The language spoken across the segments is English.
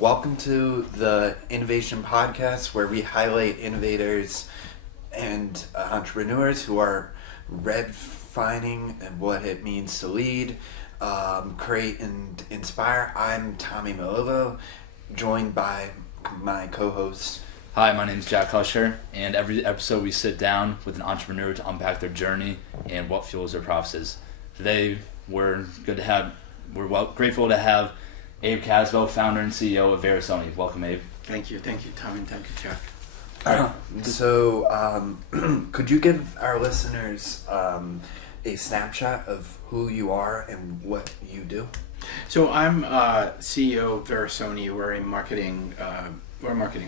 Welcome to the Ionavation Podcast, where we highlight innovators and entrepreneurs who are redefining what it means to lead, create, and inspire. I'm Tommy Melillo, joined by my co-host. Hi, my name is Jack Huscher, and every episode we sit down with an entrepreneur to unpack their journey and what fuels their processes. Today, we're grateful to have Abe Kasbo, founder and CEO of Verasoni. Welcome, Abe. Thank you, Tommy, and thank you, Jack. Could you give our listeners a snapshot of who you are and what you do? So I'm CEO of Verasoni. We're a marketing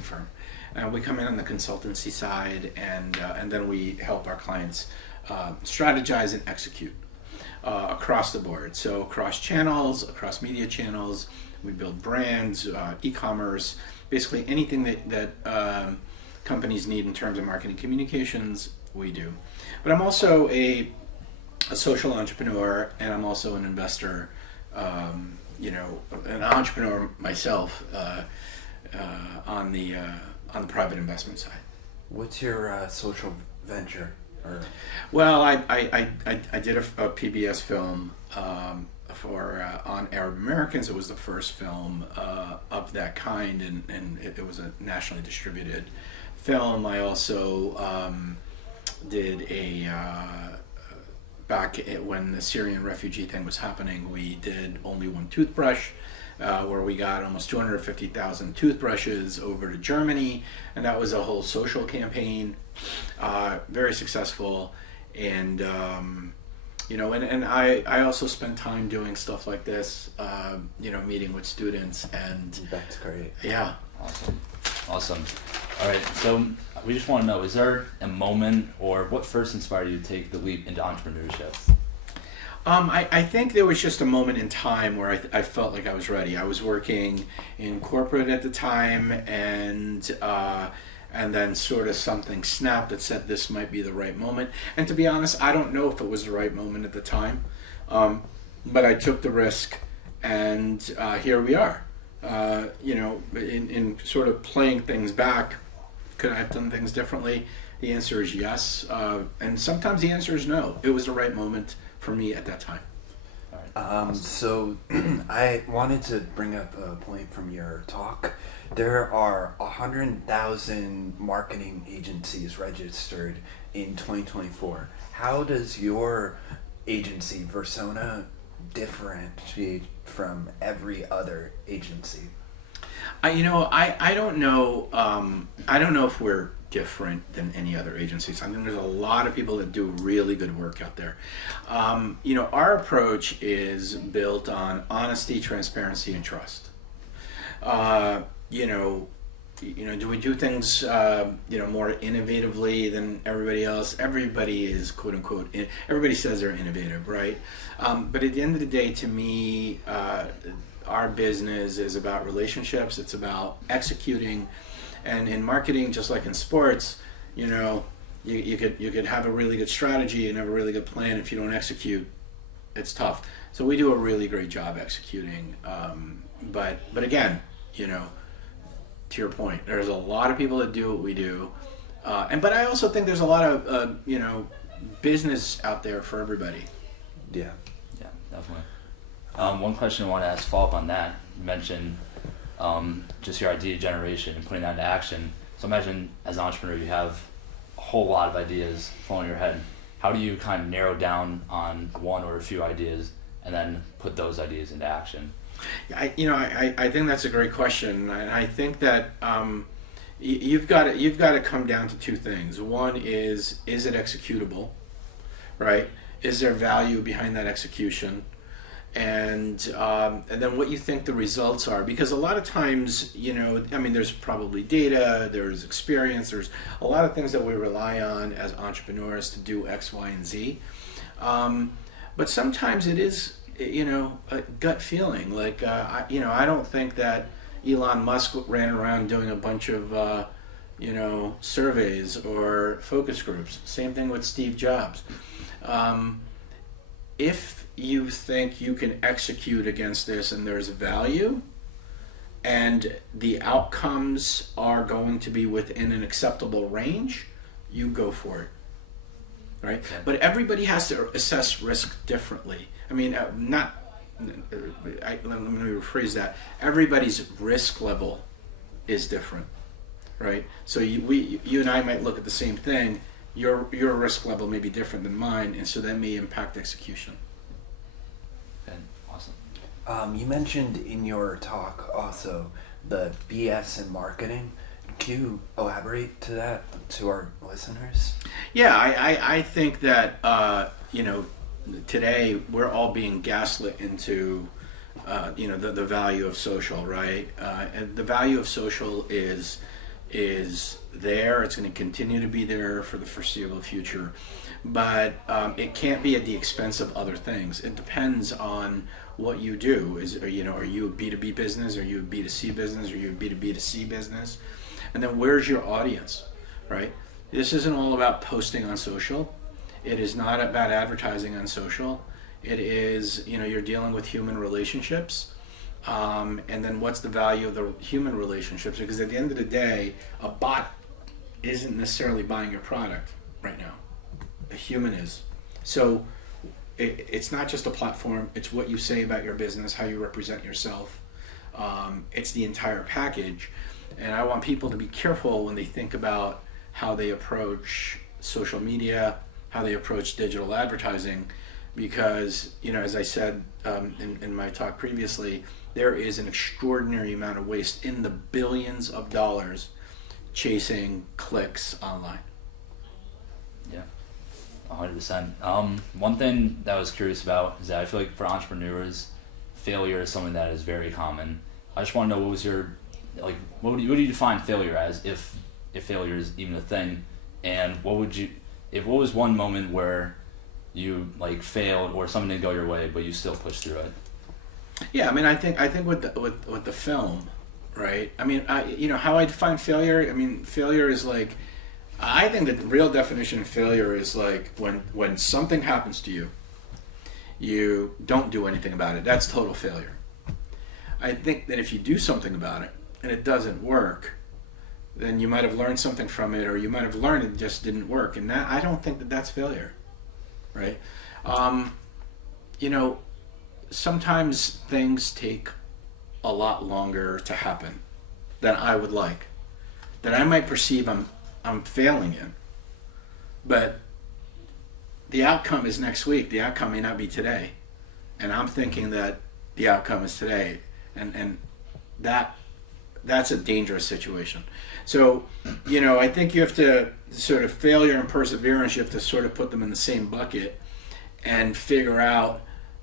firm. We come in on the consultancy side, and then we help our clients strategize and execute across the board. So across channels, across media channels, we build brands, e-commerce, basically anything that companies need in terms of marketing communications, we do. But I'm also a social entrepreneur, and I'm also an investor, an entrepreneur myself on the private investment side. What's your social venture? Well, I did a PBS film on Arab Americans. It was the first film of that kind, and it was a nationally distributed film. I also did back when the Syrian refugee thing was happening, we did Only One Toothbrush, where we got almost 250,000 toothbrushes over to Germany, and that was a whole social campaign, very successful. And and I also spend time doing stuff like this, meeting with students, and that's great. Yeah. Awesome. All right, so we just want to know, is there a moment or what first inspired you to take the leap into entrepreneurship? I think there was just a moment in time where I felt like I was ready. I was working in corporate at the time, and then sort of something snapped that said this might be the right moment. And to be honest, I don't know if it was the right moment at the time, but I took the risk, and here we are. In sort of playing things back, could I have done things differently? The answer is yes, and sometimes the answer is no. It was the right moment for me at that time. So I wanted to bring up a point from your talk. There are 100,000 marketing agencies registered in 2024. How does your agency, Verasoni, differentiate from every other agency? I don't know. I don't know if we're different than any other agencies. I mean, there's a lot of people that do really good work out there. Our approach is built on honesty, transparency, and trust. Do we do things more innovatively than everybody else? Everybody is quote unquote. Everybody says they're innovative, right? But at the end of the day, to me, our business is about relationships. It's about executing. And in marketing, just like in sports, you could have a really good strategy and have a really good plan. If you don't execute, it's tough. So we do a really great job executing. But again, to your point, there's a lot of people that do what we do. But I also think there's a lot of business out there for everybody. Yeah, definitely. One question I want to ask, follow up on that. You mentioned just your idea generation and putting that into action. So imagine as an entrepreneur, you have a whole lot of ideas flowing in your head. How do you kind of narrow down on one or a few ideas and then put those ideas into action? I think that's a great question, and I think that you've got to come down to two things. One is it executable, right? Is there value behind that execution? And then what you think the results are, because a lot of times, there's probably data, there's experience, there's a lot of things that we rely on as entrepreneurs to do X, Y, and Z. But sometimes it is, a gut feeling. Like, I don't think that Elon Musk ran around doing a bunch of, surveys or focus groups. Same thing with Steve Jobs. If you think you can execute against this and there's value, and the outcomes are going to be within an acceptable range, you go for it, right? Okay. But everybody has to assess risk differently. I mean, let me rephrase that. Everybody's risk level is different, right? So you and I might look at the same thing. Your risk level may be different than mine, and so that may impact execution. Okay, awesome. You mentioned in your talk also the BS in marketing. Can you elaborate to that to our listeners? Yeah, I think that today we're all being gaslit into the value of social, right? And the value of social is there. It's going to continue to be there for the foreseeable future, but it can't be at the expense of other things. It depends on what you do. Are you a B2B business? Are you a B2C business? Are you a B2B2C business? And then where's your audience, right? This isn't all about posting on social. It is not about advertising on social. It is, you're dealing with human relationships. And then what's the value of the human relationships? Because at the end of the day, a bot isn't necessarily buying your product right now. A human is. So it's not just a platform. It's what you say about your business, how you represent yourself. It's the entire package. And I want people to be careful when they think about how they approach social media, how they approach digital advertising, because, as I said in my talk previously, there is an extraordinary amount of waste in the billions of dollars chasing clicks online. Yeah, 100%. One thing that I was curious about is that I feel like for entrepreneurs, failure is something that is very common. I just want to know what do you define failure as, if failure is even a thing, and what was one moment where you failed or something didn't go your way but you still pushed through it? Yeah, I mean, I think with the film, right? I mean, how I define failure. I mean, failure is I think that the real definition of failure is when something happens to you, you don't do anything about it. That's total failure. I think that if you do something about it and it doesn't work, then you might have learned something from it, or you might have learned it just didn't work. And that, I don't think that that's failure, right? Sometimes things take a lot longer to happen than I would like, that I might perceive I'm failing in. But the outcome is next week. The outcome may not be today. And I'm thinking that the outcome is today. And that's a dangerous situation. So, I think you have to sort of failure and perseverance, you have to sort of put them in the same bucket and figure out,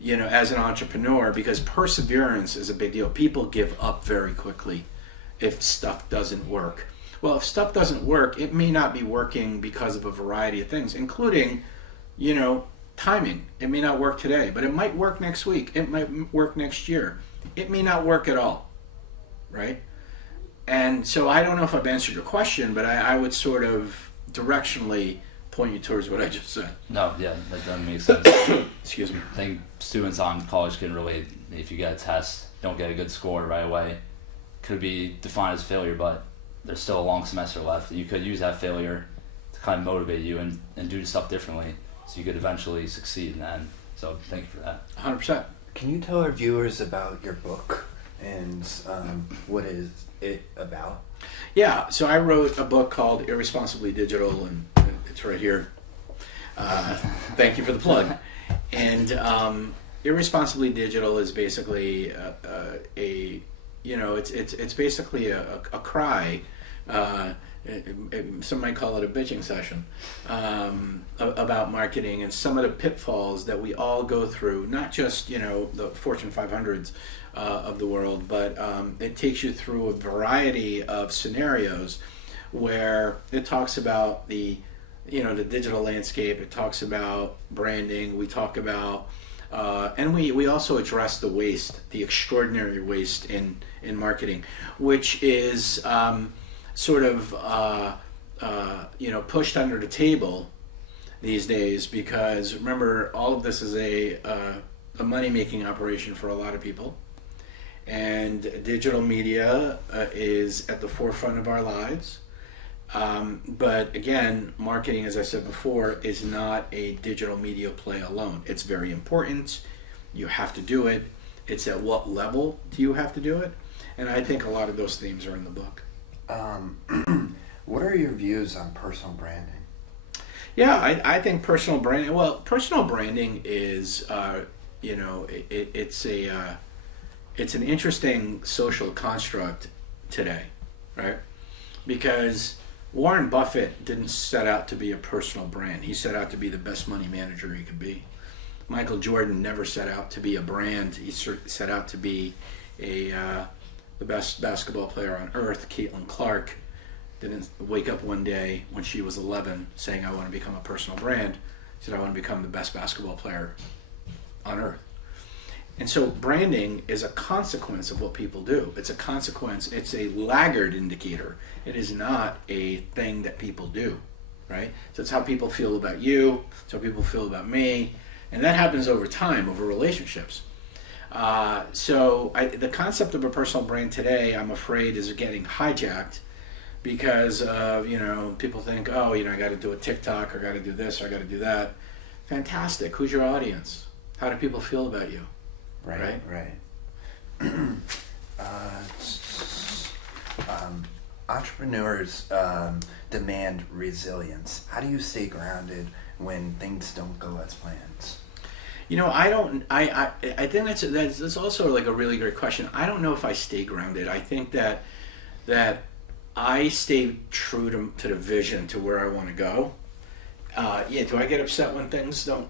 as an entrepreneur, because perseverance is a big deal. People give up very quickly if stuff doesn't work. Well, if stuff doesn't work, it may not be working because of a variety of things, including, timing. It may not work today, but it might work next week. It might work next year. It may not work at all, right? And so I don't know if I've answered your question, but I would sort of directionally point you towards what I just said. No, yeah, that makes sense. Excuse me. I think students on college can relate. If you get a test, don't get a good score right away, could be defined as failure, but there's still a long semester left. You could use that failure to kind of motivate you and do stuff differently so you could eventually succeed in that. So thank you for that. 100%. Can you tell our viewers about your book and what is it about? Yeah, so I wrote a book called Irresponsibly Digital, and it's right here. Thank you for the plug. And Irresponsibly Digital is basically it's basically a cry. Some might call it a bitching session about marketing and some of the pitfalls that we all go through, not just the Fortune 500s of the world, but it takes you through a variety of scenarios where it talks about the digital landscape. It talks about branding. We talk about and we also address the waste, the extraordinary waste in marketing, which is sort of pushed under the table these days, because remember, all of this is a money-making operation for a lot of people. And digital media is at the forefront of our lives. But again, marketing, as I said before, is not a digital media play alone. It's very important. You have to do it. It's at what level do you have to do it? And I think a lot of those themes are in the book. What are your views on personal branding? Yeah, I think personal branding. Well, personal branding is, it's an interesting social construct today, right? Because Warren Buffett didn't set out to be a personal brand. He set out to be the best money manager he could be. Michael Jordan never set out to be a brand. He set out to be the best basketball player on earth. Caitlin Clark didn't wake up one day when she was 11 saying, I want to become a personal brand. She said, I want to become the best basketball player on earth. And so branding is a consequence of what people do. It's a consequence. It's a laggard indicator. It is not a thing that people do, right? So it's how people feel about you. It's how people feel about me. And that happens over time, over relationships. The concept of a personal brand today, I'm afraid, is getting hijacked because of, people think, I got to do a TikTok, or I got to do this, or I got to do that. Fantastic. Who's your audience? How do people feel about you? Right. Entrepreneurs demand resilience. How do you stay grounded when things don't go as planned? I think that's also like a really great question. I don't know if I stay grounded. I think that I stay true to the vision, to where I want to go. Do I get upset when things don't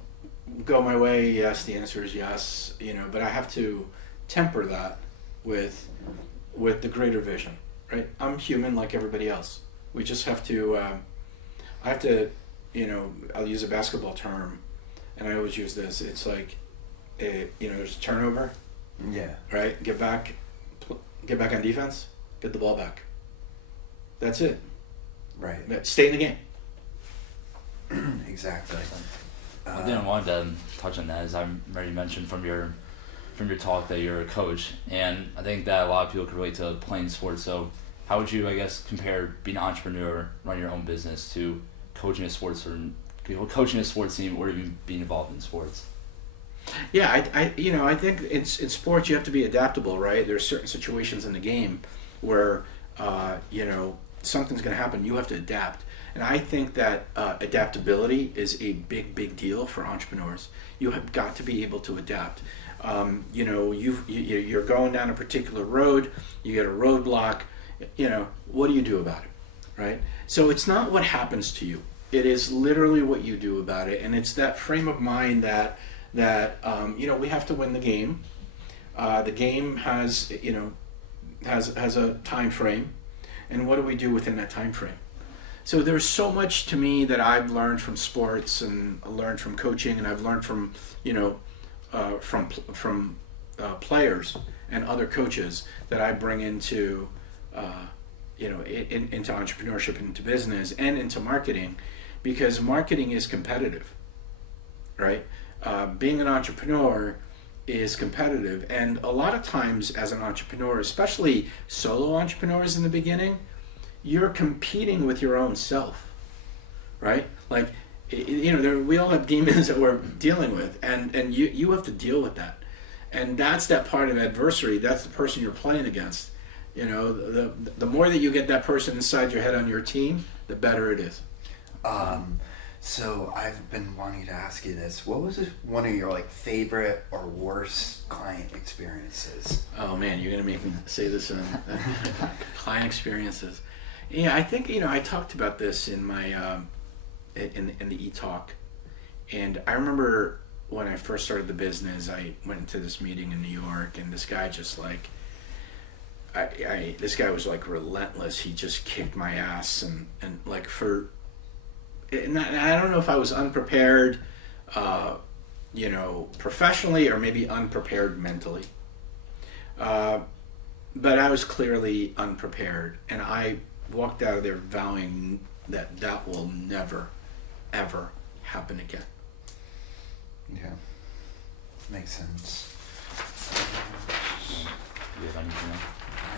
go my way? Yes, the answer is yes. But I have to temper that with the greater vision, right? I'm human like everybody else. We just have to. I have to. I'll use a basketball term, and I always use this. It's like, there's a turnover. Yeah. Right. Get back on defense. Get the ball back. That's it. Right. Stay in the game. Exactly. I didn't want to touch on that, as I already mentioned from your talk that you're a coach, and I think that a lot of people can relate to playing sports. So how would you, I guess, compare being an entrepreneur, running your own business, to coaching a sports team, or even being involved in sports? Yeah, I think in sports you have to be adaptable, right? There's certain situations in the game where something's going to happen. You have to adapt. And I think that adaptability is a big deal for entrepreneurs. You have got to be able to adapt. You're going down a particular road, you get a roadblock, what do you do about it, right? So it's not what happens to you. It is literally what you do about it. And it's that frame of mind that we have to win the game. The game has a time frame. And what do we do within that time frame? So there's so much to me that I've learned from sports, and learned from coaching, and I've learned from players and other coaches that I bring into into entrepreneurship, into business, and into marketing, because marketing is competitive, right? Being an entrepreneur is competitive, and a lot of times as an entrepreneur, especially solo entrepreneurs in the beginning, you're competing with your own self, right? Like, we all have demons that we're dealing with, and you have to deal with that. And that's that part of adversary. That's the person you're playing against. The more that you get that person inside your head on your team, the better it is. So I've been wanting to ask you this. What was one of your favorite or worst client experiences? Oh man, you're gonna make me say this in client experiences. Yeah, I think I talked about this in my in the e-talk, and I remember when I first started the business, I went into this meeting in New York, and this guy just this guy was relentless. He just kicked my ass, and I don't know if I was unprepared, professionally, or maybe unprepared mentally. But I was clearly unprepared, and I walked out of there vowing that will never, ever happen again. Yeah. Makes sense. Do you have anything else?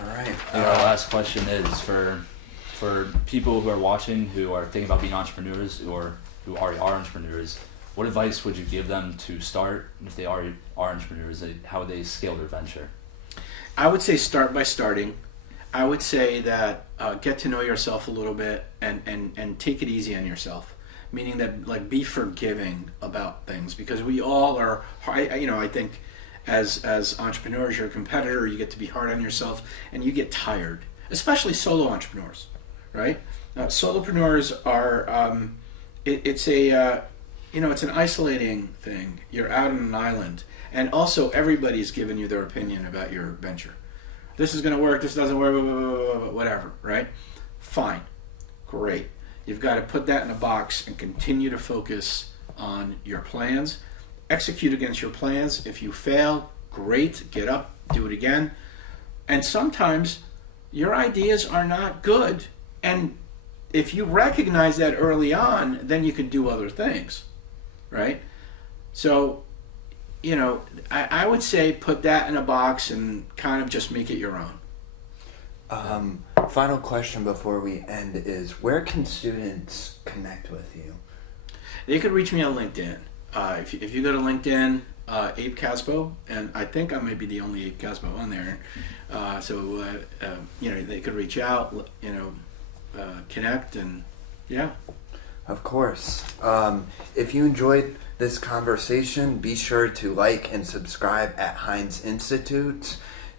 All right. I think our last question is for people who are watching who are thinking about being entrepreneurs or who already are entrepreneurs. What advice would you give them to start, if they already are entrepreneurs, how would they scale their venture? I would say start by starting. I would say that get to know yourself a little bit and take it easy on yourself. Meaning that, like, be forgiving about things, because we all are. I think as entrepreneurs, you're a competitor. You get to be hard on yourself, and you get tired, especially solo entrepreneurs, right? Solopreneurs are. It's an isolating thing. You're out on an island, and also everybody's giving you their opinion about your venture. This is going to work. This doesn't work. Blah, blah, blah, blah, whatever, right? Fine, great. You've got to put that in a box and continue to focus on your plans. Execute against your plans. If you fail, great. Get up, do it again. And sometimes your ideas are not good. And if you recognize that early on, then you can do other things, right? So, I would say put that in a box and kind of just make it your own. Final question before we end is, where can students connect with you? They could reach me on LinkedIn. If you go to LinkedIn, Abe Kasbo, and I think I might be the only Abe Kasbo on there. They could reach out, connect, and yeah. Of course. If you enjoyed this conversation, be sure to like and subscribe at Hynes Institute,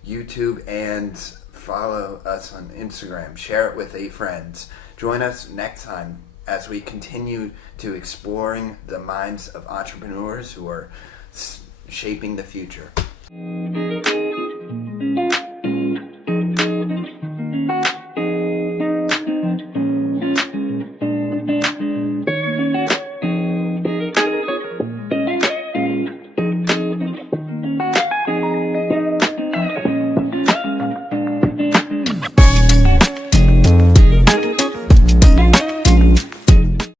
YouTube, and follow us on Instagram. Share it with 8 friends. Join us next time as we continue to exploring the minds of entrepreneurs who are shaping the future.